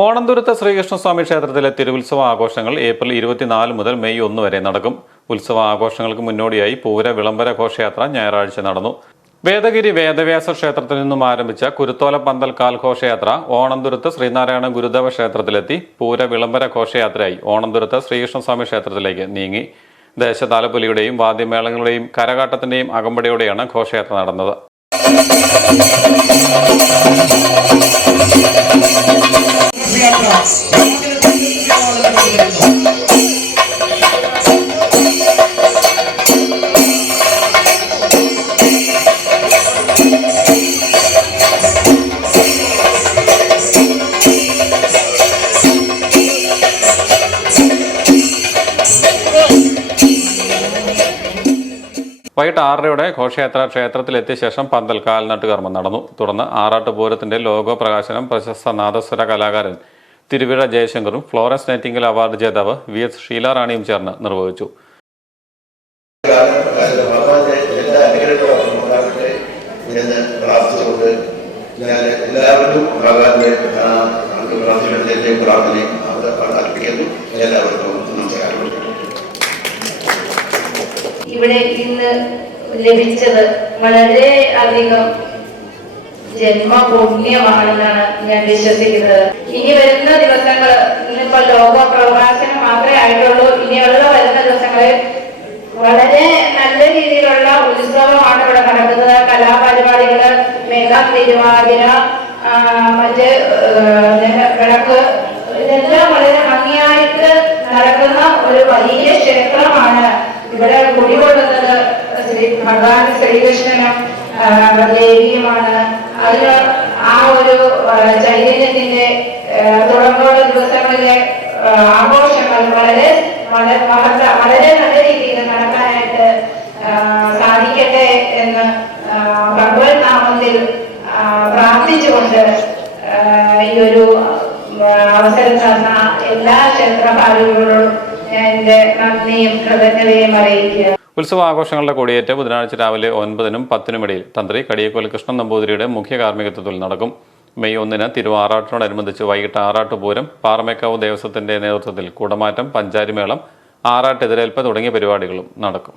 ഓണന്തുരത്ത് ശ്രീകൃഷ്ണസ്വാമി ക്ഷേത്രത്തിലെ തിരുവുത്സവ ആഘോഷങ്ങൾ ഏപ്രിൽ 24 മുതൽ മെയ് 1 വരെ നടക്കും. ഉത്സവ ആഘോഷങ്ങൾക്ക് മുന്നോടിയായി പൂര വിളംബര ഘോഷയാത്ര ഞായറാഴ്ച നടന്നു. വേദഗിരി വേദവ്യാസ ക്ഷേത്രത്തിൽ നിന്നും ആരംഭിച്ച കുരുത്തോല പന്തൽ കാൽഘോഷയാത്ര ഓണന്തുരത്ത് ശ്രീനാരായണ ഗുരുദേവ ക്ഷേത്രത്തിലെത്തി പൂര വിളംബര ഘോഷയാത്രയായി ഓണന്തുരത്ത് ശ്രീകൃഷ്ണസ്വാമി ക്ഷേത്രത്തിലേക്ക് നീങ്ങി. ദേശതാലപ്പൊലിയുടെയും വാദ്യമേളങ്ങളുടെയും കരകാട്ടത്തിന്റെയും അകമ്പടിയോടെയാണ് ഘോഷയാത്ര നടന്നത്. വൈകിട്ട് 6:30 ഘോഷയാത്ര ക്ഷേത്രത്തിലെത്തിയ ശേഷം പന്തൽ കാൽനട്ട് കർമ്മം നടന്നു. തുടർന്ന് ആറാട്ടുപൂരത്തിന്റെ ലോഗോ പ്രകാശനം പ്രശസ്ത നാദസ്വര കലാകാരൻ തിരുവിഴ ജയശങ്കറും ഫ്ലോറൻസ് നൈറ്റിംഗേൽ അവാർഡ് ജേതാവ് VS ഷീലാറാണിയും ചേർന്ന് നിർവഹിച്ചു. ഇവിടെ ഇന്ന് ലഭിച്ചത് വളരെ അധികം ജന്മപുണ്യമാണെന്നാണ് ഞാൻ വിശ്വസിക്കുന്നത്. ഇനി വരുന്ന ദിവസങ്ങൾ ഇന്നിപ്പോ ലോക പ്രകാശനം മാത്രമേ ആയിട്ടുള്ളൂ. ഇനിയുള്ള വരുന്ന ദിവസങ്ങളിൽ വളരെ നല്ല രീതിയിലുള്ള ഉത്സവമാണ് ഇവിടെ നടക്കുന്നത്. കലാപരിപാടികള്, മെഗാ തിരുവാതിര, മറ്റ് വിളക്ക്, ഇതെല്ലാം വളരെ ഭംഗിയായിട്ട് നടക്കുന്ന ഒരു വലിയ ക്ഷേത്രമാണ്. ഇവിടെ കുടികൊള്ളുന്നത് ഭഗവാൻ ശ്രീകൃഷ്ണനും ദേവിയുമാണ്. അതിന് ആ ഒരു ചൈതന്യത്തിന്റെ തുടർന്നുള്ള ദിവസങ്ങളിലെ ആഘോഷങ്ങൾ വളരെ നല്ല രീതിയിൽ നടക്കാനായിട്ട് സാധിക്കട്ടെ എന്ന് ഭഗവത് നാമത്തിൽ പ്രാർത്ഥിച്ചുകൊണ്ട് ഈ ഒരു അവസരം തന്ന എല്ലാ ക്ഷേത്രപാലകരോടും ഞാൻ എന്റെ നന്ദിയും കൃതജ്ഞതയും അറിയിക്കുക. ഉത്സവാഘോഷങ്ങളുടെ കൊടിയേറ്റ് ബുധനാഴ്ച രാവിലെ 9-നും 10-നും ഇടയിൽ തന്ത്രി കടിയേക്കോൽ കൃഷ്ണൻ നമ്പൂതിരിയുടെ മുഖ്യ കാർമ്മികത്വത്തിൽ നടക്കും. മെയ് 1-ന് തിരുവാറാട്ടിനോടനുബന്ധിച്ച് വൈകിട്ട് ആറാട്ടുപൂരം, പാറമേക്കാവ് ദേവസ്വത്തിന്റെ നേതൃത്വത്തിൽ കുടമാറ്റം, പഞ്ചാരിമേളം, ആറാട്ട് എതിരേൽപ്പ് തുടങ്ങിയ പരിപാടികളും നടക്കും.